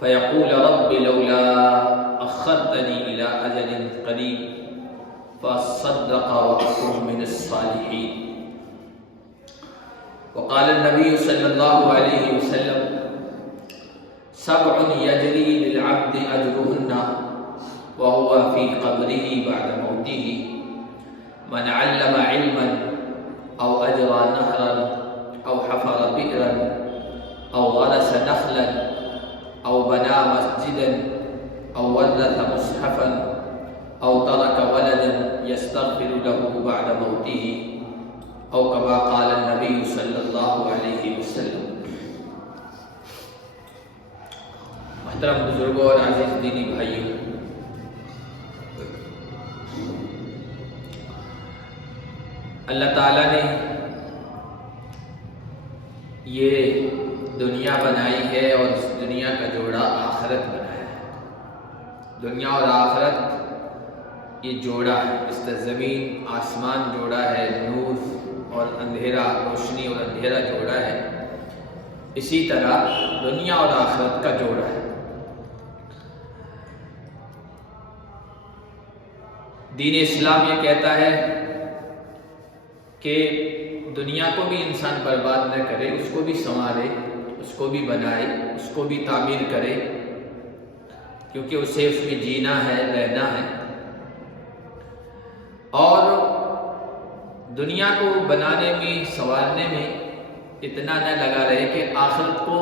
فيقول رب لولا أخرتني إلى أجل قريب فأصدق وأكن من الصالحين. وقال النبي صلى الله عليه وسلم: 7 يجري للعبد أجرهن وهو في قبره بعد موته: من علم علما أو أجرى نهرا أو حفر بئرا أو غرس نخلا أو بنى مسجدا أو ورث مصحفا أو ترك ولدا يستغفر له بعد موته أو كما قال النبي صلی اللہ علیہ وسلم. محترم بزرگوں اور عزیز دینی بھائیوں، اللہ تعالیٰ نے یہ دنیا بنائی ہے اور اس دنیا کا جوڑا آخرت بنایا ہے. دنیا اور آخرت یہ جوڑا ہے، اس طرح زمین آسمان جوڑا ہے، نور اور اندھیرا، روشنی اور اندھیرا جوڑا ہے. اسی طرح دنیا اور آخرت کا جوڑا ہے. دین اسلام یہ کہتا ہے کہ دنیا کو بھی انسان برباد نہ کرے، اس کو بھی سنوارے، اس کو بھی بنائے، اس کو بھی تعمیر کرے، کیونکہ اسے اس میں جینا ہے، رہنا ہے. اور دنیا کو بنانے میں، سنوارنے میں اتنا نہ لگا رہے کہ آخرت کو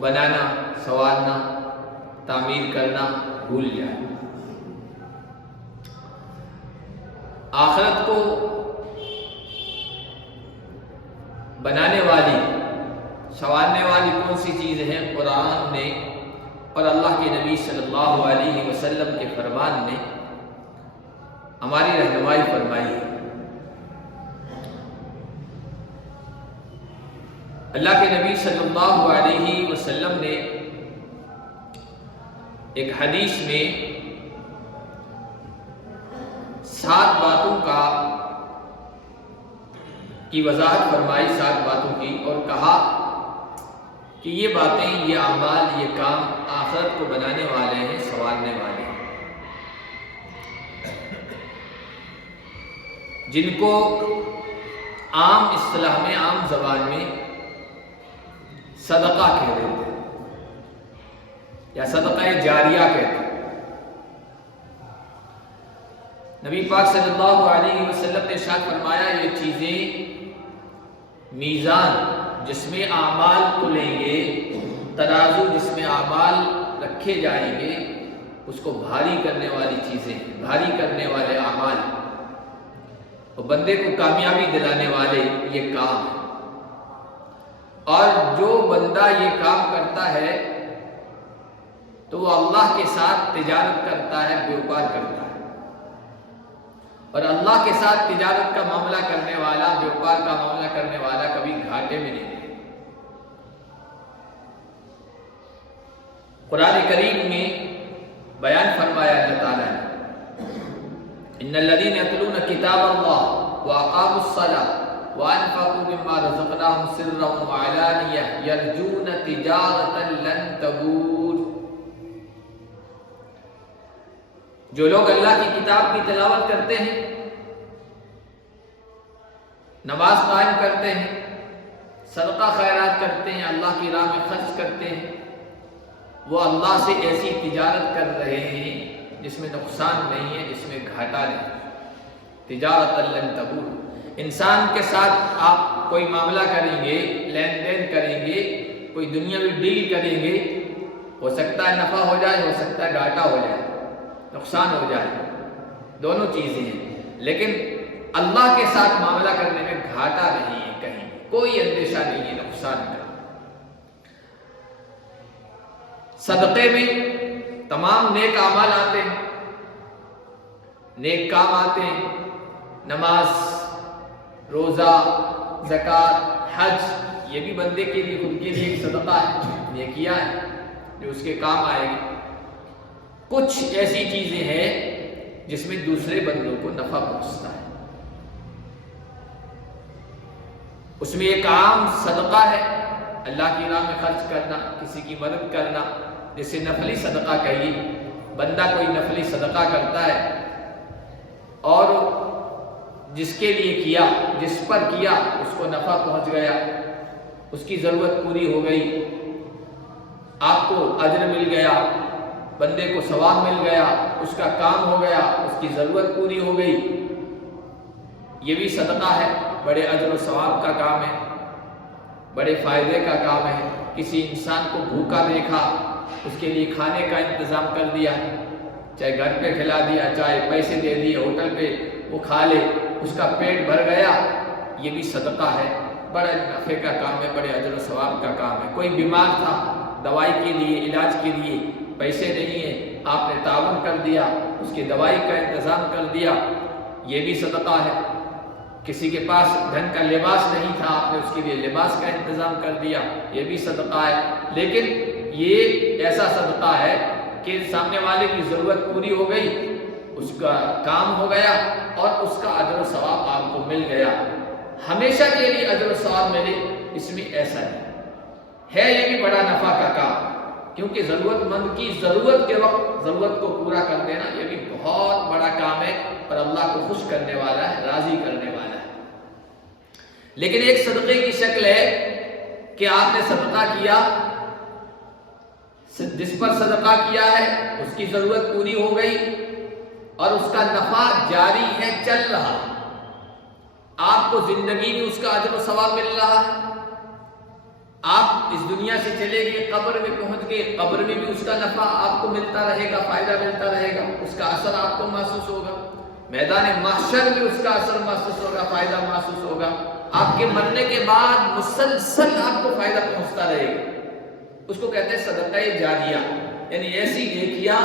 بنانا، سنوارنا، تعمیر کرنا بھول جائے. آخرت کو بنانے والی، سنوارنے والی کون سی چیز ہے؟ قرآن نے اور اللہ کے نبی صلی اللہ علیہ وسلم کے فرمان نے ہماری رہنمائی فرمائی ہے. اللہ کے نبی صلی اللہ علیہ وسلم نے ایک حدیث میں 7 باتوں کی وضاحت فرمائی، 7 باتوں کی، اور کہا کہ یہ باتیں، یہ اعمال، یہ کام آخرت کو بنانے والے ہیں، سنوارنے والے ہیں، جن کو عام اصطلاح میں، عام زبان میں صدقہ کہہ دیتے ہیں یا صدقہ جاریہ کہتے ہیں. نبی پاک صلی اللہ علیہ وسلم نے ارشاد فرمایا، یہ چیزیں میزان جس میں اعمال تلیں گے، ترازو جس میں اعمال رکھے جائیں گے، اس کو بھاری کرنے والی چیزیں، بھاری کرنے والے اعمال اور بندے کو کامیابی دلانے والے یہ کام ہیں. اور جو بندہ یہ کام کرتا ہے تو وہ اللہ کے ساتھ تجارت کرتا ہے، بیوپار کرتا ہے. اور اللہ کے ساتھ تجارت کا معاملہ کرنے والا، بیوپار کا معاملہ کرنے والا کبھی گھاٹے میں نہیں رہے. قرآن کریم میں بیان فرمایا اللہ تعالیٰ نے: ان الذین یتلون کتاب اللہ واقاموا الصلاۃ وانفقوا مما رزقناهم سرا وعلانیہ یرجون تجارتا لن تبور. جو لوگ اللہ کی کتاب کی تلاوت کرتے ہیں، نماز قائم کرتے ہیں، صدقہ خیرات کرتے ہیں، اللہ کی راہ میں خرچ کرتے ہیں، وہ اللہ سے ایسی تجارت کر رہے ہیں جس میں نقصان نہیں ہے، جس میں گھاٹا نہیں. تجارت لن تبور. انسان کے ساتھ آپ کوئی معاملہ کریں گے، لین دین کریں گے، کوئی دنیاوی ڈیل کریں گے، ہو سکتا ہے نفع ہو جائے، ہو سکتا ہے گھاٹا ہو جائے، نقصان ہو جائے، دونوں چیزیں ہیں. لیکن اللہ کے ساتھ معاملہ کرنے میں گھاٹا نہیں ہے، کہیں کوئی اندیشہ نہیں ہے نقصان کا. صدقے میں تمام نیک اعمال آتے ہیں، نیک کام آتے ہیں، نماز، روزہ، زکوٰۃ، حج، یہ بھی بندے کے لیے، خود کے لیے ایک صدقہ ہے، نیکیاں ہیں جو اس کے کام آئے گی. کچھ ایسی چیزیں ہیں جس میں دوسرے بندوں کو نفع پہنچتا ہے، اس میں ایک عام صدقہ ہے، اللہ کی راہ میں خرچ کرنا، کسی کی مدد کرنا، جسے نفلی صدقہ کہیے. بندہ کوئی نفلی صدقہ کرتا ہے اور جس کے لیے کیا، جس پر کیا، اس کو نفع پہنچ گیا، اس کی ضرورت پوری ہو گئی، آپ کو اجر مل گیا، بندے کو ثواب مل گیا، اس کا کام ہو گیا، اس کی ضرورت پوری ہو گئی. یہ بھی صدقہ ہے، بڑے اجر و ثواب کا کام ہے، بڑے فائدے کا کام ہے. کسی انسان کو بھوکا دیکھا، اس کے لیے کھانے کا انتظام کر دیا، چاہے گھر پہ کھلا دیا، چاہے پیسے دے دیے ہوٹل پہ، وہ کھا لے، اس کا پیٹ بھر گیا، یہ بھی صدقہ ہے، بڑے نفع کا کام ہے، بڑے اجر و ثواب کا کام ہے. کوئی بیمار تھا، دوائی کے لیے، علاج کے لیے پیسے نہیں ہیں، آپ نے تعاون کر دیا، اس کی دوائی کا انتظام کر دیا، یہ بھی صدقہ ہے. کسی کے پاس ڈھنگ کا لباس نہیں تھا، آپ نے اس کے لیے لباس کا انتظام کر دیا، یہ بھی صدقہ ہے. لیکن یہ ایسا صدقہ ہے کہ سامنے والے کی ضرورت پوری ہو گئی، اس کا کام ہو گیا اور اس کا اجر و ثواب آپ کو مل گیا. ہمیشہ کے لیے اجر و ثواب ملے، اس میں ایسا ہے یہ بھی بڑا نفع کا کام، کیونکہ ضرورت مند کی ضرورت کے وقت ضرورت کو پورا کر دینا یہ بھی بہت بڑا کام ہے اور اللہ کو خوش کرنے والا ہے، راضی کرنے والا ہے. لیکن ایک صدقے کی شکل ہے کہ آپ نے صدقہ کیا، جس پر صدقہ کیا ہے اس کی ضرورت پوری ہو گئی اور اس کا نفع جاری ہے، چل رہا ہے، آپ کو زندگی میں اس کا اجر و ثواب مل رہا ہے. آپ اس دنیا سے چلے گئے، قبر میں پہنچ گئے، قبر میں بھی اس کا نفع آپ کو ملتا رہے گا، فائدہ ملتا رہے گا، اس کا اثر آپ کو محسوس ہوگا. میدان محشر میں اس کا اثر محسوس ہوگا، فائدہ محسوس ہوگا. آپ کے مرنے کے بعد مسلسل آپ کو فائدہ پہنچتا رہے گا. اس کو کہتے ہیں صدقہ جاریہ، یعنی ایسی نیکیاں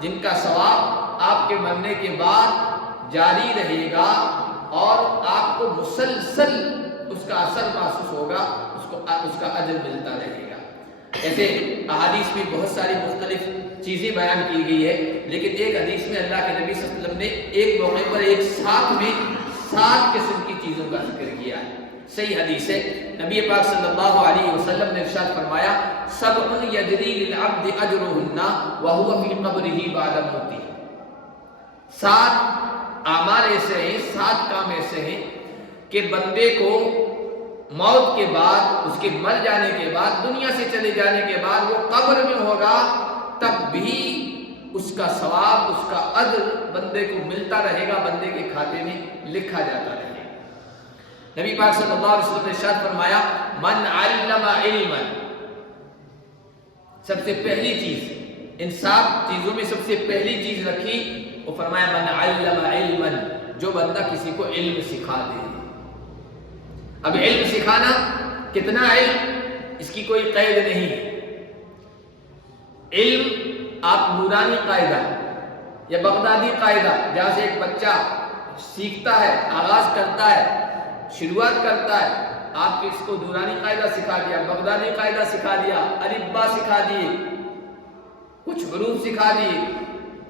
جن کا ثواب آپ کے مرنے کے بعد جاری رہے گا اور آپ کو مسلسل اس کا اثر محسوس ہوگا، اس کا اجر ملتا رہے گا. ایسے احادیث میں بہت ساری مختلف چیزیں بیان کی گئی ہے، لیکن ایک حدیث میں اللہ کے نبی صلی اللہ علیہ وسلم نے ایک موقع پر ایک ساتھ میں 7 قسم کی چیزوں کا ذکر کیا ہے. صحیح حدیث ہے، نبی پاک صلی اللہ علیہ وسلم نے ارشاد فرمایا سبع یجری للعبد اجرهن وهو في قبره بعد موته. 7 اعمال ایسے ہیں، 7 کام ایسے ہیں کہ بندے کو موت کے بعد، اس کے مر جانے کے بعد، دنیا سے چلے جانے کے بعد وہ قبر میں ہوگا تب بھی اس کا ثواب، اس کا اجر بندے کو ملتا رہے گا، بندے کے کھاتے میں لکھا جاتا رہے گا. نبی پاک صلی اللہ علیہ وسلم نے ارشاد فرمایا من علم علما، سب سے پہلی چیز، ان 7 چیزوں میں سب سے پہلی چیز رکھی، وہ فرمایا من علم علما، جو بندہ کسی کو علم سکھا دے. اب علم سکھانا، کتنا علم، اس کی کوئی قید نہیں. علم آپ نورانی قاعدہ یا بغدادی قاعدہ، جہاں سے ایک بچہ سیکھتا ہے، آغاز کرتا ہے، شروعات کرتا ہے، آپ اس کو نورانی قاعدہ سکھا دیا، بغدادی قاعدہ سکھا دیا، الف با سکھا دیے، کچھ حروف سکھا دیے،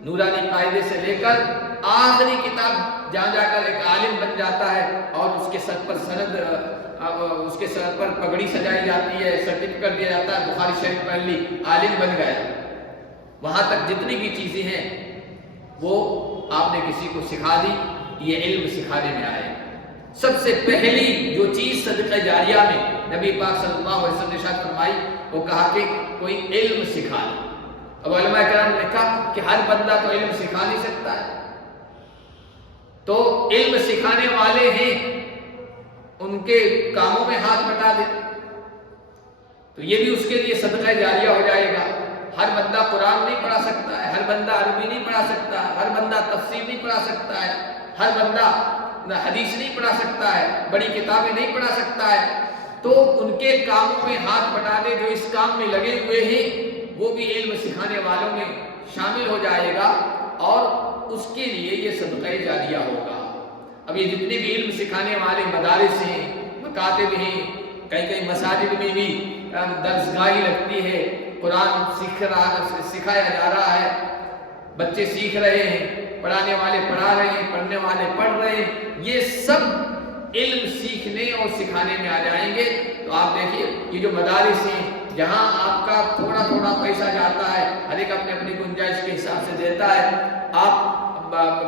نورانی قاعدے سے لے کر آخری کتاب جہاں جا کر ایک عالم بن جاتا ہے اور اس کے سر پر سند، اس کے سر پر پگڑی سجائی جاتی ہے، سرٹیفکیٹ دیا جاتا ہے، بخاری شریف پڑھ لی، عالم بن گیا. وہاں تک جتنی بھی چیزیں ہیں وہ آپ نے کسی کو سکھا دی، یہ علم سکھانے میں آئے. سب سے پہلی جو چیز صدقہ جاریہ میں نبی پاک صلی اللہ علیہ وسلم نے ارشاد فرمائی، وہ کہا کہ کوئی علم سکھا لے. اب علماء کرام نے کہا کہ ہر بندہ تو علم سکھا نہیں سکتا ہے، تو علم سکھانے والے ہیں ان کے کاموں میں ہاتھ بٹا دے تو یہ بھی اس کے لیے صدقہ جاریہ ہو جائے گا. ہر بندہ قرآن نہیں پڑھا سکتا ہے، ہر بندہ عربی نہیں پڑھا سکتا ہے، ہر بندہ تفسیر نہیں پڑھا سکتا ہے، ہر بندہ حدیث نہیں پڑھا سکتا ہے، بڑی کتابیں نہیں پڑھا سکتا ہے. تو ان کے کاموں میں ہاتھ بٹا دے، جو اس کام میں لگے ہوئے ہیں وہ بھی علم سکھانے والوں میں شامل ہو جائے گا اور اس کے لیے یہ صدقہ جاریہ ہوگا. اب یہ جتنے بھی علم سکھانے والے مدارس ہیں، مکاتب ہیں، کئی مساجد میں بھی درسگاہیں لگتی ہے، قرآن سکھایا جا رہا ہے، بچے سیکھ رہے ہیں، پڑھانے والے پڑھا رہے ہیں، پڑھنے والے پڑھ رہے ہیں، یہ سب علم سیکھنے اور سکھانے میں آ جائیں گے. تو آپ دیکھیے یہ جو مدارس ہیں جہاں آپ کا تھوڑا تھوڑا پیسہ جاتا ہے، ہر ایک اپنی اپنی گنجائش کے حساب سے دیتا ہے، آپ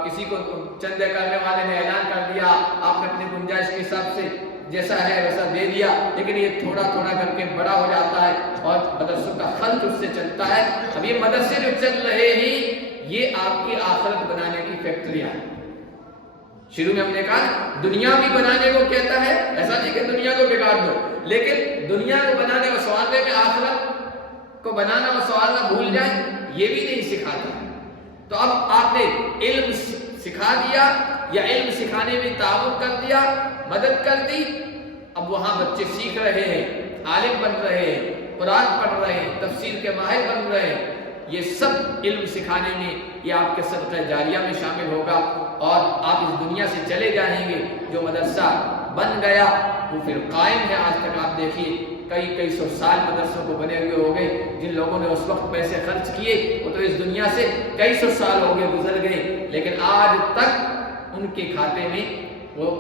کسی کو چندے کرنے والے نے اعلان کر دیا، آپ نے اپنی گنجائش کے حساب سے جیسا ہے ویسا دے دیا، لیکن یہ تھوڑا تھوڑا کر کے بڑا ہو جاتا ہے اور مدرسوں کا خرچ اس سے چلتا ہے۔ اب یہ مدرسے جو چل رہے ہیں یہ آپ کی آخرت بنانے کی فیکٹریاں ہیں۔ شروع میں ہم نے کہا دنیا بھی بنانے کو کہتا ہے، ایسا نہیں کہ دنیا کو بگاڑ دو، لیکن دنیا کو بنانے اور سنوارنے میں آخرت کو بنانا اور سنوارنا بھول جائیں، یہ بھی نہیں سکھاتا۔ تو اب آپ نے علم سکھا دیا یا علم سکھانے میں تعاون کر دیا، مدد کر دی، اب وہاں بچے سیکھ رہے ہیں، عالم بن رہے ہیں، قرآن پڑھ رہے ہیں، تفسیر کے ماہر بن رہے ہیں، یہ سب علم سکھانے میں یہ آپ کے صدقہ جاریہ میں شامل ہوگا اور آپ اس دنیا سے چلے جائیں گے۔ جو مدرسہ بن گیا وہ پھر قائم ہے، آج تک آپ دیکھیے کئی سو سال مدرسوں کو بنے ہوئے ہو گئے، جن لوگوں نے اس وقت پیسے خرچ کیے وہ تو اس دنیا سے کئی سو سال ہو گئے گزر گئے، لیکن آج تک ان کے کھاتے میں وہ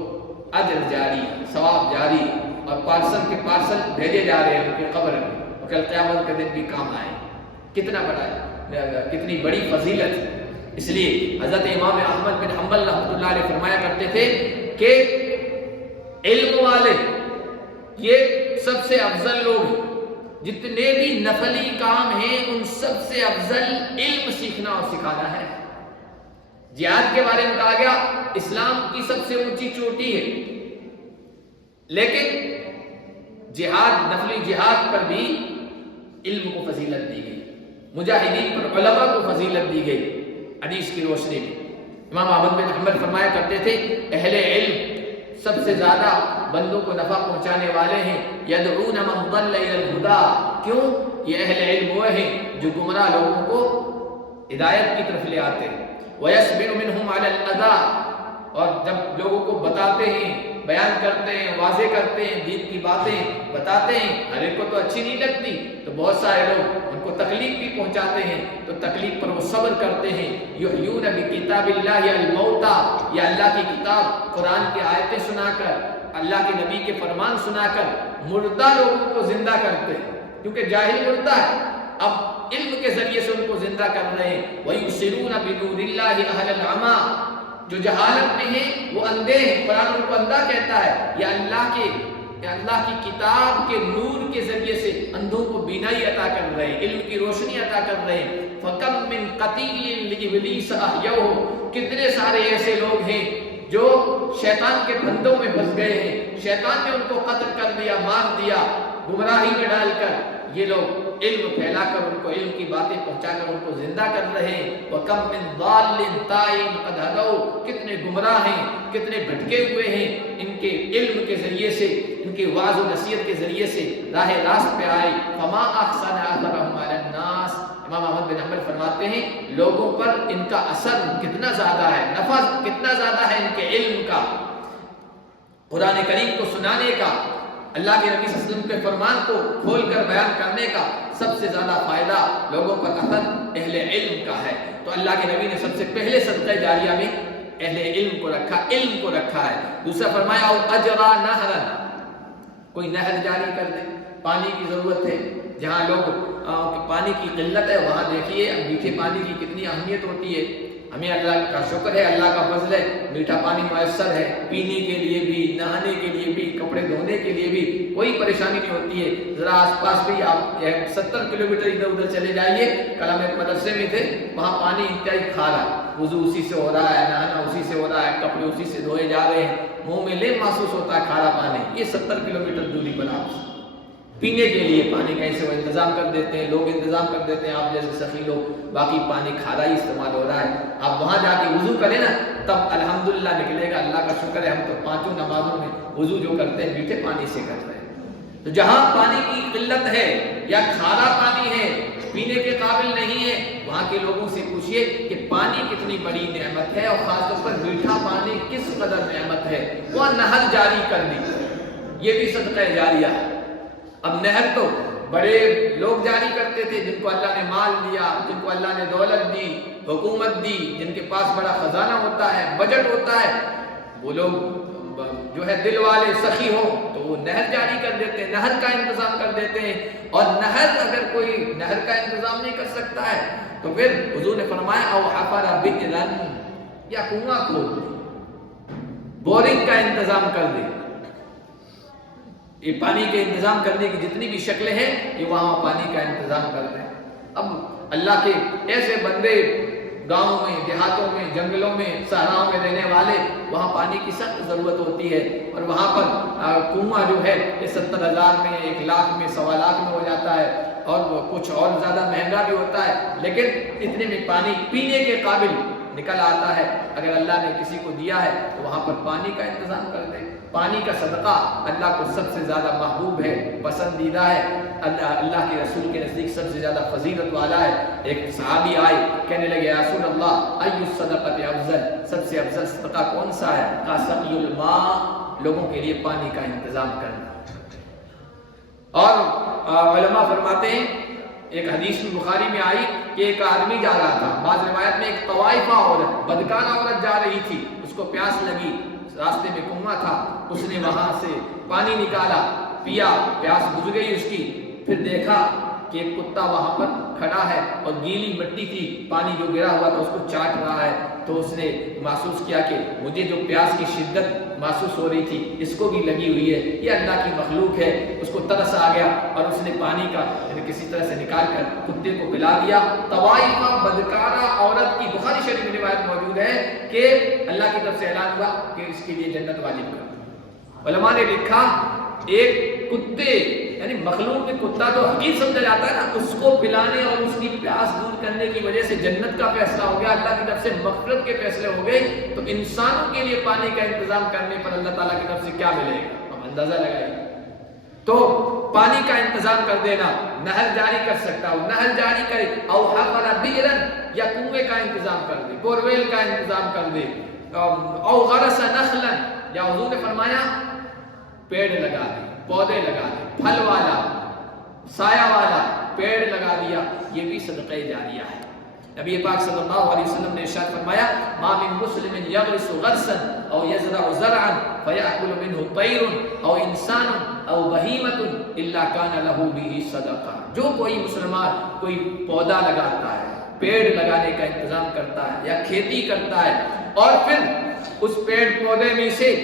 اجر جاری، ثواب جاری اور پارسل کے پارسل بھیجے جا رہے ہیں ان کی قبر میں، اور کل قیامت کے دن بھی کام آئے۔ کتنا بڑا ہے، کتنی بڑی فضیلت ہے۔ اس لیے حضرت امام احمد بن حنبل رحمۃ اللہ علیہ فرمایا کرتے تھے کہ علم والے یہ سب سے افضل لوگ ہیں، جتنے بھی نفلی کام ہیں ان سب سے افضل علم سیکھنا اور سکھانا ہے۔ جہاد کے بارے میں کہا گیا اسلام کی سب سے اونچی چوٹی ہے، لیکن جہاد، نفلی جہاد پر بھی علم کو فضیلت دی گئی، مجاہدین پر علماء کو فضیلت دی گئی۔ حدیث کی روشنی میں امام احمد بن حنبل فرمایا کرتے تھے اہل علم سب سے زیادہ بندوں کو نفع پہنچانے والے ہیں، یدعون من ضل الى الهدى، کیوں؟ یہ اہل علم وہ ہیں جو گمراہ لوگوں کو ہدایت کی طرف لے آتے ہیں، وَيَصْبِرُ مِنْهُمْ عَلَى الْأَذَى، اور جب لوگوں کو بتاتے ہیں، بیان کرتے ہیں، واضح کرتے ہیں، دین کی باتیں بتاتے ہیں، ہر ایک کو تو اچھی نہیں لگتی، تو بہت سارے لوگ ان کو تکلیف بھی پہنچاتے ہیں، تو تکلیف پر وہ صبر کرتے ہیں۔ یحیون بکتاب اللہ الموتى، یا اللہ کی کتاب قرآن کی آیتیں سنا کر، اللہ کے نبی کے فرمان سنا کر مردہ لوگوں کو زندہ کرتے ہیں، کیونکہ جاہل مردہ ہے، اب علم کے ذریعے سے ان کو زندہ کر رہے ہیں۔ وَيُبْصِرُونَ بِنُورِ اللَّهِ أَهْلَ الْعَمَىٰ، جو جہالت میں ہیں وہ اندھے ہیں، قرآن ان کو اندھا کہتا ہے، یا اللہ کی کتاب کے نور کے ذریعے سے اندھوں کو بینائی عطا کر رہے ہیں، علم کی روشنی عطا کر رہے ہیں۔ فَكَمْ مِنْ قَتِيلٍ لِإِبْلِيسَ أَحْيَوْهُ، کتنے سارے ایسے لوگ ہیں جو شیطان کے پھندوں میں پھنس گئے ہیں، شیطان نے ان کو قتل کر دیا، مار دیا، گمراہی میں ڈال کر۔ یہ لوگ علم پھیلا کر ان کو علم کی باتیں پہنچا کر ان کو زندہ کر رہے ہیں۔ وَكَمْ مِنْ ضَالٍ تَائٍ قَدْ هَدَوْا، کتنے گمراہ ہیں، کتنے بھٹکے ہوئے ہیں، ان کے علم کے ذریعے سے، ان کے وعظ و نصیحت کے ذریعے سے راہ راست پہ آئے۔ فَمَا أَحْسَنَ أَثَرَهُمْ عَلَى النَّاسِ، امام احمد بن حنبل فرماتے ہیں لوگوں پر ان کا اثر کتنا زیادہ ہے، نفع کتنا زیادہ ہے ان کے علم کا، قرآن کریم کو سنانے کا، اللہ کے نبی صلی اللہ علیہ وسلم کے فرمان کو کھول کر بیان کرنے کا سب سے زیادہ فائدہ لوگوں پر اثر اہل علم کا ہے۔ تو اللہ کے نبی نے سب سے پہلے صدقہ جاریہ میں اہل علم کو رکھا، علم کو رکھا ہے۔ دوسرا فرمایا او اجرا نہرا، کوئی نہر جاری کر دے، پانی کی ضرورت ہے، جہاں لوگ پانی کی قلت ہے وہاں دیکھیے میٹھے پانی کی کتنی اہمیت ہوتی ہے۔ ہمیں اللہ کا شکر ہے، اللہ کا فضل ہے، میٹھا پانی میسر ہے، پینے کے لیے بھی، نہانے کے لیے بھی، کپڑے دھونے کے لیے بھی کوئی پریشانی نہیں ہوتی ہے۔ ذرا آس پاس بھی آپ 70 کلومیٹر ادھر ادھر چلے جائیے، کل ہم ایک مدرسے میں تھے، وہاں پانی انتہائی کھارا، وضو اسی سے ہو رہا ہے، نہانا اسی سے ہو رہا ہے، کپڑے اسی سے دھوئے جا رہے ہیں، منہ میں لے محسوس ہوتا ہے کھارا پانی۔ یہ 70 کلومیٹر دوری پر آپ پینے کے لیے پانی کا ایسے وہ انتظام کر دیتے ہیں، لوگ انتظام کر دیتے ہیں، آپ جیسے سخی لوگ، باقی پانی کھارا ہی استعمال ہو رہا ہے۔ آپ وہاں جا کے وضو کریں نا تب الحمدللہ نکلے گا، اللہ کا شکر ہے ہم تو 5 نمازوں میں وضو جو کرتے ہیں میٹھے پانی سے کر رہے ہیں۔ تو جہاں پانی کی قلت ہے یا کھارا پانی ہے، پینے کے قابل نہیں ہے، وہاں کے لوگوں سے پوچھئے کہ پانی کتنی بڑی نعمت ہے، اور خاص طور پر میٹھا پانی کس قدر نعمت ہے۔ وہ نہر جاری کر دی، یہ بھی صدقہ جاریہ ہے۔ اب نہر تو بڑے لوگ جاری کرتے تھے، جن کو اللہ نے مال دیا، جن کو اللہ نے دولت دی، حکومت دی، جن کے پاس بڑا خزانہ ہوتا ہے، بجٹ ہوتا ہے، وہ لوگ جو ہے دل والے سخی ہو تو وہ نہر جاری کر دیتے ہیں، نہر کا انتظام کر دیتے ہیں. اور نہر اگر کوئی نہر کا انتظام نہیں کر سکتا ہے تو پھر حضور نے فرمایا او حفر بئرن، یا کنواں کھود دے، بورنگ کا انتظام کر دے. یہ پانی کے انتظام کرنے کی جتنی بھی شکلیں ہیں یہ وہاں پانی کا انتظام کر دیں. اب اللہ کے ایسے بندے گاؤں میں، دیہاتوں میں، جنگلوں میں، صحراؤں میں رہنے والے، وہاں پانی کی سخت ضرورت ہوتی ہے، اور وہاں پر کنواں جو ہے یہ 70,000 میں، 1 لاکھ میں، 1.25 لاکھ میں ہو جاتا ہے، اور کچھ اور زیادہ مہنگا بھی ہوتا ہے، لیکن اتنے میں پانی پینے کے قابل نکل آتا ہے. اگر اللہ نے کسی کو دیا ہے تو وہاں پر پانی کا انتظام کر دے. پانی کا صدقہ اللہ کو سب سے زیادہ محبوب ہے، پسندیدہ ہے، اللہ کے رسول کے نزدیک سب سے زیادہ فضیلت والا ہے. ایک صحابی آئے، کہنے لگے یا رسول اللہ ای الصدقۃ افضل، سب سے افضل صدقہ کون سا ہے؟ کہا سقی الماء، لوگوں کے لیے پانی کا انتظام کرنا. اور علماء فرماتے ہیں، ایک حدیث میں بخاری میں آئی کہ ایک آدمی جا رہا تھا، بعض روایت میں ایک طوائفہ عورت، بدکارہ عورت جا رہی تھی، اس کو پیاس لگی، راستے میں کنواں تھا، اس نے وہاں سے پانی نکالا، پیا، پیاس بجھ گئی اس کی. پھر دیکھا کہ ایک کتا وہاں پر کھڑا ہے اور گیلی مٹی تھی، پانی جو گرا ہوا تھا اس کو چاٹ رہا ہے. تو اس نے محسوس کیا کہ مجھے جو پیاس کی شدت محسوس ہو رہی تھی اس کو بھی لگی ہوئی ہے، یہ اللہ کی مخلوق ہے. اس کو ترس آ گیا اور اس نے پانی کا کسی طرح سے نکال کر کتے کو پلا دیا. طوائفہ بدکارہ عورت کی بخاری شریف میں روایت موجود ہے کہ اللہ کی طرف سے اعلان ہوا کہ اس کے لیے جنت واجب کر دو. علماء نے لکھا ایک کتے یعنی مخلوق میں کتا تو حقیر سمجھا جاتا ہے نا، اس کو پلانے اور اس کی پیاس دور کرنے کی وجہ سے جنت کا فیصلہ ہو گیا، اللہ کی طرف سے مغفرت کے فیصلے ہو گئے. تو انسانوں کے لیے پانی کا انتظام کرنے پر اللہ تعالیٰ کی طرف سے کیا ملے گا، ہم اندازہ لگائیں. تو پانی کا انتظام کر دینا، نہر جاری کر سکتا ہو نہر جاری کرے، او حفر بئرن، یا کنویں کا انتظام کر دے، بورویل کا انتظام کر دے، او غرس نخلا، یا حضور نے فرمایا پیڑ لگا دے، پودے لگا دے، پھل والا، سایہ والا پیڑ لگا دیا، یہ بھی صدقہ جاریہ ہے. نبی پاک صلی اللہ علیہ وسلم نے ارشاد فرمایا ما من مسلم یغرس غرسا او یزرع زرعا فیأکل منه طیر او انسان او بہیمۃ الا کان له به صدقہ. جو کوئی مسلمان کوئی پودا لگاتا ہے، پیڑ لگانے کا انتظام کرتا ہے یا کھیتی کرتا ہے، اور پھر اس پیڑ پودے میں سے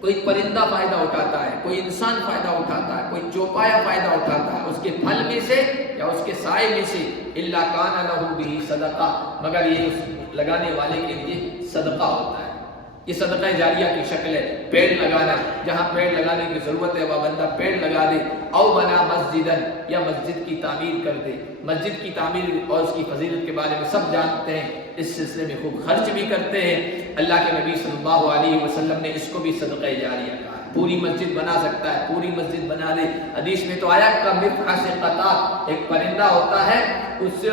کوئی پرندہ فائدہ اٹھاتا ہے، کوئی انسان فائدہ اٹھاتا ہے، کوئی چوپایا فائدہ اٹھاتا ہے، اس کے پھل میں سے یا اس کے سائے میں سے، الا کان لہ بہ صدقہ، مگر یہ اس لگانے والے کے لیے صدقہ ہوتا ہے. یہ صدقہ جاریہ کی شکل ہے. پیڑ لگانا، جہاں پیڑ لگانے کی ضرورت ہے وہ بندہ پیڑ لگا دے. او بنا مسجدن، یا مسجد کی تعمیر کر دے. مسجد کی تعمیر اور اس کی فضیلت کے بارے میں سب جانتے ہیں، اس سلسلے میں خوب خرچ بھی کرتے ہیں. اللہ کے نبی صلی اللہ علیہ وسلم نے اس کو بھی صدقہ جاریہ کہا. پوری مسجد بنا سکتا ہے، پوری مسجد بنا دے. حدیث میں تو آیا کہ مفحص قطات، ایک پرندہ ہوتا ہے، اس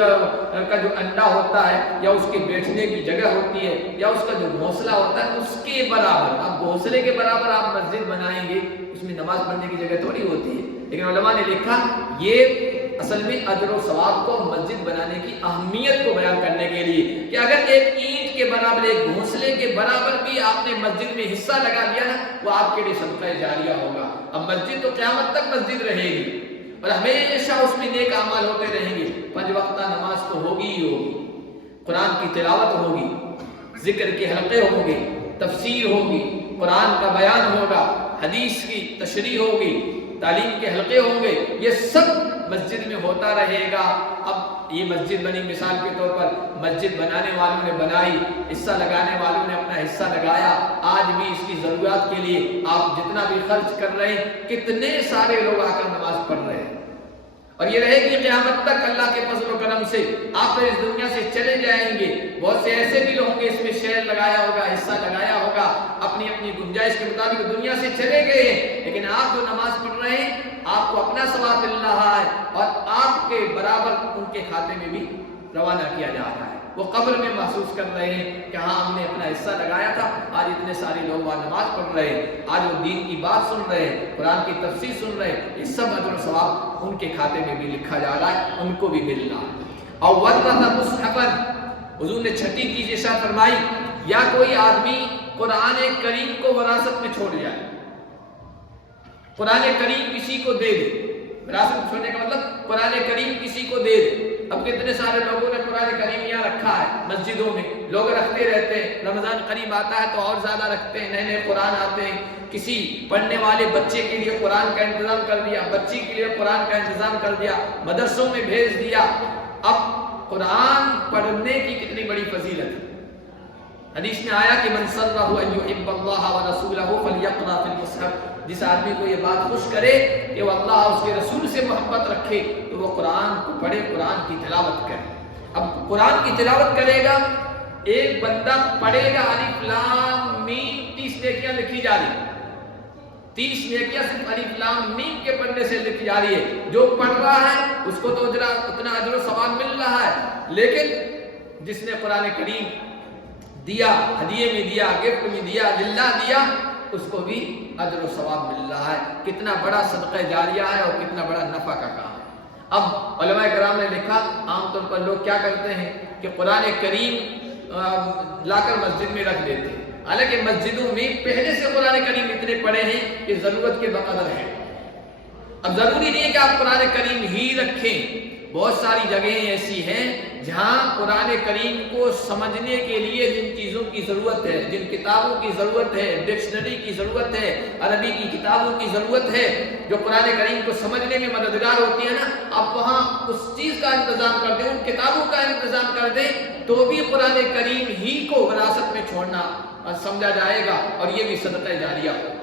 کا جو انڈا ہوتا ہے یا اس کے بیٹھنے کی جگہ ہوتی ہے یا اس کا جو گھونسلہ ہوتا ہے اس کے برابر، آپ گھونسلے کے برابر آپ مسجد بنائیں گے، اس میں نماز پڑھنے کی جگہ تھوڑی ہوتی ہے. لیکن علماء نے لکھا یہ اصل میں اجر و ثواب کو، مسجد بنانے کی اہمیت کو بیان کرنے کے لیے کہ اگر ایک اینٹ کے برابر، ایک گھونسلے کے برابر بھی آپ نے مسجد میں حصہ لگا دیا نا، وہ آپ کے لیے صدقہ جاریہ ہوگا. اب مسجد تو قیامت تک مسجد رہے گی اور ہمیشہ اس میں نیک اعمال ہوتے رہیں گے. 5 وقتہ نماز تو ہوگی ہی ہوگی، قرآن کی تلاوت ہوگی، ذکر کے حلقے ہوں گے، تفسیر ہوگی، قرآن کا بیان ہوگا، حدیث کی تشریح ہوگی، تعلیم کے حلقے ہوں گے، یہ سب مسجد میں ہوتا رہے گا. اب یہ مسجد بنی، مثال کے طور پر مسجد بنانے والوں نے بنائی، حصہ لگانے والوں نے اپنا حصہ لگایا. آج بھی اس کی ضروریات کے لیے آپ جتنا بھی خرچ کر رہے ہیں، کتنے سارے لوگ آ کر نماز پڑھ رہے ہیں، اور یہ رہے گی قیامت تک. اللہ کے فضل و کرم سے آپ اس دنیا سے چلے جائیں گے. بہت سے ایسے بھی لوگ ہوں گے اس میں شیئر لگایا ہوگا، حصہ لگایا ہوگا، اپنی اپنی گنجائش کے مطابق دنیا سے چلے گئے ہیں، لیکن آپ جو نماز پڑھ رہے ہیں آپ کو اپنا ثواب مل رہا ہے اور آپ کے برابر ان کے کھاتے میں بھی روانہ کیا جا رہا ہے. وہ قبر میں محسوس کر رہے ہیں کہ ہاں ہم نے اپنا حصہ لگایا تھا، آج اتنے سارے لوگ وہاں نماز پڑھ رہے ہیں، آج وہ دین کی بات سن رہے ہیں، قرآن کی تفسیر سن رہے ہیں. یہ سب اجر و ثواب ان کے کھاتے میں بھی لکھا جا رہا ہے، ان کو بھی مل رہا ہے. اور ورث مصحفا، حضور نے چھٹی چیز ارشاد فرمائی، یا کوئی آدمی قرآن کریم کو وراثت میں چھوڑ جائے، قرآن کریم کسی کو دے دے، وراثت چھوڑنے کا مطلب قرآن کریم کسی کو دے دے۔ اب کتنے سارے لوگوں نے قرآن کریم یہاں رکھا ہے، مسجدوں میں لوگ رکھتے رہتے ہیں، رمضان قریب آتا ہے تو اور زیادہ رکھتے ہیں، نئے نئے قرآن آتے ہیں۔ کسی پڑھنے والے بچے کے لیے قرآن کا انتظام کر دیا، بچی کے لیے قرآن کا انتظام کر دیا، مدرسوں میں بھیج دیا۔ اب قرآن پڑھنے کی کتنی بڑی فضیلت ہے۔ حدیث میں آیا کہ من سرہ ان یحب اللہ ورسولہ فلیقرأ فی المصحف، جس آدمی کو یہ بات خوش کرے کہ وہ اللہ اور اس کے رسول سے محبت رکھے تو وہ قرآن کو پڑھے، قرآن کی تلاوت کرے۔ اب قرآن کی تلاوت کرے گا، ایک بندہ پڑھے گا الف لام میم، 30 نیکیاں لکھی جا رہی ہیں، 30 نیکیاں صرف الف لام میم کے پڑھنے سے لکھی جا رہی ہے۔ جو پڑھ رہا ہے اس کو تو اتنا اجر و ثواب مل رہا ہے، لیکن جس نے قرآن کریم دیا، ہدیے میں دیا، گفٹ میں دیا، للہ دیا، اس کو بھی اجر و ثواب مل رہا ہے۔ کتنا بڑا صدقہ جاریہ ہے اور کتنا بڑا نفع کا کام ہے۔ اب علماء کرام نے لکھا، عام طور پر لوگ کیا کرتے ہیں کہ قرآن کریم لا کر مسجد میں رکھ دیتے ہیں، حالانکہ مسجدوں میں پہلے سے قرآن کریم اتنے پڑے ہیں کہ ضرورت کے بقدر ہے۔ اب ضروری نہیں ہے کہ آپ قرآن کریم ہی رکھیں، بہت ساری جگہیں ایسی ہیں جہاں قرآن کریم کو سمجھنے کے لیے جن چیزوں کی ضرورت ہے، جن کتابوں کی ضرورت ہے، ڈکشنری کی ضرورت ہے، عربی کی کتابوں کی ضرورت ہے، جو قرآن کریم کو سمجھنے میں مددگار ہوتی ہے نا، آپ وہاں اس چیز کا انتظام کر دیں، ان کتابوں کا انتظام کر دیں، تو بھی قرآن کریم ہی کو وراثت میں چھوڑنا سمجھا جائے گا، اور یہ بھی صدقہ جاریہ ہو۔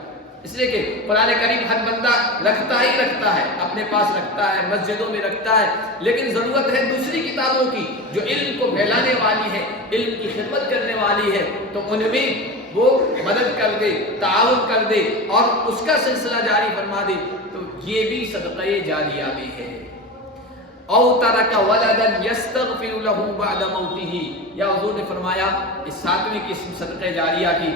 اس لیے کہ قرآن کریم ہر بندہ رکھتا ہی رکھتا ہے، اپنے پاس رکھتا ہے، مسجدوں میں رکھتا ہے، لیکن ضرورت ہے دوسری کتابوں کی جو علم کو پھیلانے والی ہے، علم کی خدمت کرنے والی ہے، تو ان میں وہ مدد کر دے، تعاون کر دے اور اس کا سلسلہ جاری فرما دے، تو یہ بھی صدقہ جاریہ بھی ہے۔ او ترک ولدا یستغفر له بعد موته، یا حضور نے فرمایا اس 7ویں قسم صدقہ جاریہ کی،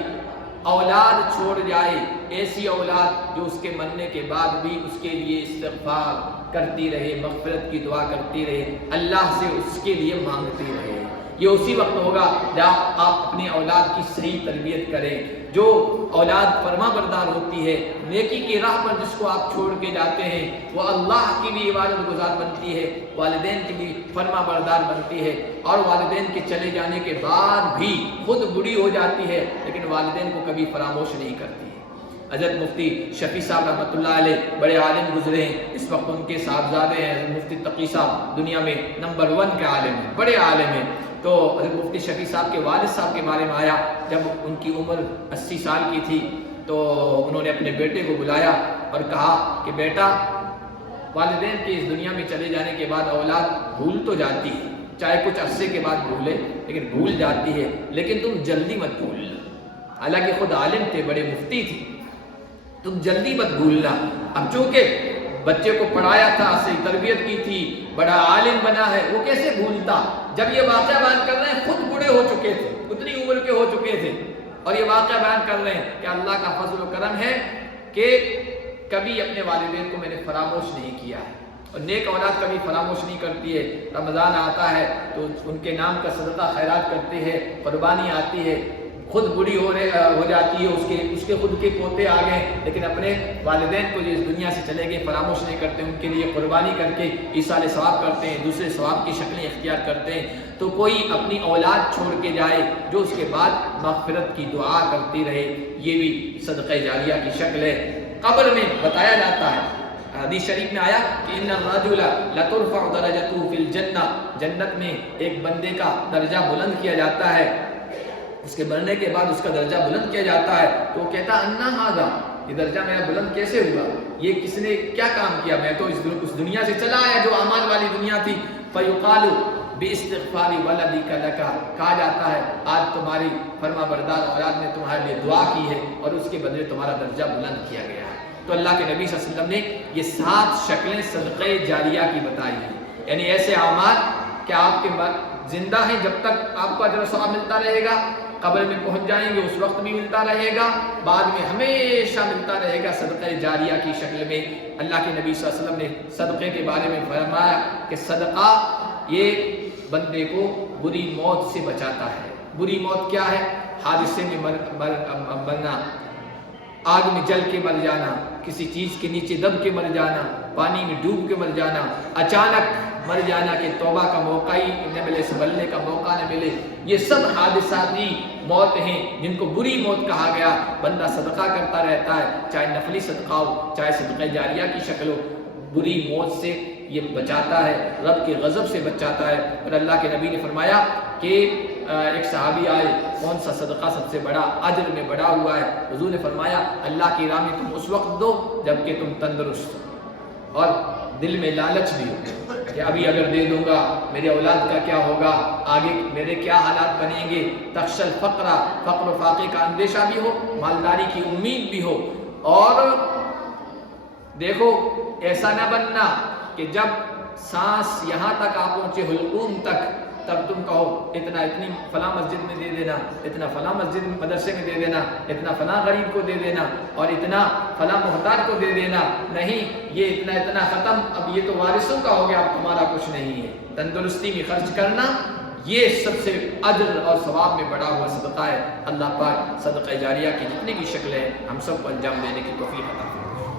اولاد چھوڑ جائے، ایسی اولاد جو اس کے مرنے کے بعد بھی اس کے لیے استغفار کرتی رہے، مغفرت کی دعا کرتی رہے، اللہ سے اس کے لیے مانگتی رہے۔ یہ اسی وقت ہوگا جب آپ اپنی اولاد کی صحیح تربیت کریں۔ جو اولاد فرما بردار ہوتی ہے، نیکی کی راہ پر جس کو آپ چھوڑ کے جاتے ہیں، وہ اللہ کی بھی عبادت گزار بنتی ہے، والدین کی بھی فرما بردار بنتی ہے، اور والدین کے چلے جانے کے بعد بھی خود بڑی ہو جاتی ہے لیکن والدین کو کبھی فراموش نہیں کرتی ہے۔ حضرت مفتی شفیع صاحب رحمۃ اللہ علیہ بڑے عالم گزرے ہیں، اس وقت ان کے صاحبزادے ہیں مفتی تقی صاحب، دنیا میں نمبر 1 کے عالم ہیں، بڑے عالم ہیں۔ تو حضرت مفتی شفیع صاحب کے والد صاحب کے بارے میں آیا، جب ان کی عمر 80 سال کی تھی تو انہوں نے اپنے بیٹے کو بلایا اور کہا کہ بیٹا، والدین کے اس دنیا میں چلے جانے کے بعد اولاد بھول تو جاتی ہے، چاہے کچھ عرصے کے بعد بھولے لیکن بھول جاتی ہے، لیکن تم جلدی مت بھولنا۔ حالانکہ خود عالم تھے، بڑے مفتی تھے، تم جلدی مت بھولنا۔ اب چونکہ بچے کو پڑھایا تھا، صحیح تربیت کی تھی، بڑا عالم بنا ہے، وہ کیسے بھولتا؟ جب یہ واقعہ بیان کر رہے ہیں خود بوڑھے ہو چکے تھے، اتنی عمر کے ہو چکے تھے، اور یہ واقعہ بیان کر رہے ہیں کہ اللہ کا فضل و کرم ہے کہ کبھی اپنے والدین کو میں نے فراموش نہیں کیا ہے، اور نیک اولاد کبھی فراموش نہیں کرتی ہے۔ رمضان آتا ہے تو ان کے نام کا صدقہ خیرات کرتے ہیں، قربانی آتی ہے، خود بڑی ہو جاتی ہے، اس کے خود کے پوتے آ گئے، لیکن اپنے والدین کو جو اس دنیا سے چلے گئے فراموش نہیں کرتے، ان کے لیے قربانی کر کے ایصال ثواب کرتے ہیں، دوسرے ثواب کی شکلیں اختیار کرتے ہیں۔ تو کوئی اپنی اولاد چھوڑ کے جائے جو اس کے بعد مغفرت کی دعا کرتی رہے، یہ بھی صدقہ جاریہ کی شکل ہے۔ قبر میں بتایا جاتا ہے، حدیث شریف میں آیا کہ ان الرجل لترفع درجته فی الجنہ، جنت میں ایک بندے کا درجہ بلند کیا جاتا ہے، اس کے مرنے کے بعد اس کا درجہ بلند کیا جاتا ہے، تو وہ کہتا انا ھذا، یہ درجہ میرا بلند کیسے ہوا، یہ کس نے کیا کام کیا، میں تو اس دنیا سے چلا آیا جو اعمال والی دنیا تھی۔ فیقال باستغفار ولدک لک، کہا جاتا ہے آج تمہاری فرما بردار اولاد نے تمہارے لیے دعا کی ہے اور اس کے بدلے تمہارا درجہ بلند کیا گیا ہے۔ تو اللہ کے نبی صلی اللہ علیہ وسلم نے یہ 7 شکلیں صدقہ جاریہ کی بتائی ہیں، یعنی ایسے اعمال کہ آپ کے زندہ ہیں جب تک آپ کو اجر و ثواب ملتا رہے گا، قبر میں پہنچ جائیں گے اس وقت بھی ملتا رہے گا، بعد میں ہمیشہ ملتا رہے گا صدقہ جاریہ کی شکل میں۔ اللہ کے نبی صلی اللہ علیہ وسلم نے صدقے کے بارے میں فرمایا کہ صدقہ یہ بندے کو بری موت سے بچاتا ہے۔ بری موت کیا ہے؟ حادثے میں مرنا، آگ میں جل کے مر جانا، کسی چیز کے نیچے دب کے مر جانا، پانی میں ڈوب کے مر جانا، اچانک مر جانا کہ توبہ کا موقع ہی نہ ملے، سنبھلنے کا موقع نہ ملے، یہ سب حادثاتی موت ہیں جن کو بری موت کہا گیا۔ بندہ صدقہ کرتا رہتا ہے، چاہے نفلی صدقہ ہو چاہے صدقہ جاریہ کی شکل ہو، بری موت سے یہ بچاتا ہے، رب کے غضب سے بچاتا ہے۔ اور اللہ کے نبی نے فرمایا کہ ایک صحابی آئے، کون سا صدقہ سب سے بڑا اجر میں بڑا ہوا ہے؟ حضور نے فرمایا اللہ کی راہ میں تم اس وقت دو جب کہ تم تندرست ہو اور دل میں لالچ بھی ہو کہ ابھی اگر دے دوں گا میرے اولاد کا کیا ہوگا، آگے میرے کیا حالات بنیں گے، تخشى الفقر، فقر و فاقے کا اندیشہ بھی ہو، مالداری کی امید بھی ہو۔ اور دیکھو ایسا نہ بننا کہ جب سانس یہاں تک آ پہنچے حلقوم تک تب تم کہو اتنی فلاں مسجد میں دے دینا، اتنا فلاں مسجد مدرسے میں دے دینا، اتنا فلاں غریب کو دے دینا اور اتنا فلاں محتاج کو دے دینا۔ نہیں، یہ اتنا ختم، اب یہ تو وارثوں کا ہو گیا، اب تمہارا کچھ نہیں ہے۔ تندرستی میں خرچ کرنا یہ سب سے اجر اور ثواب میں بڑا ہوا صدقہ ہے۔ اللہ پاک صدقہ جاریہ کی جتنی بھی شکلیں ہم سب کو انجام دینے کی توفیق عطا فرمائے۔